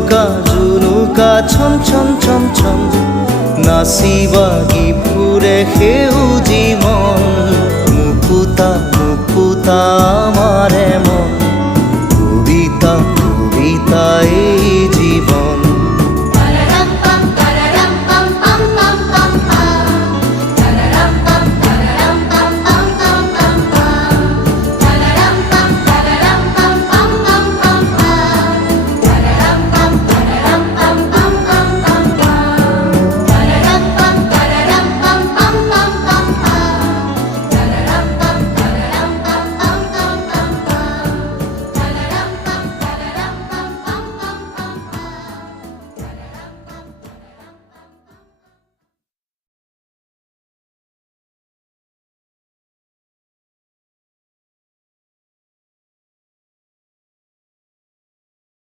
জুনুকা ছম ছম ছম ছম নাচি বাগি ফুৰে সেউজী মন মুকুতা মুকুতা আমাৰে মন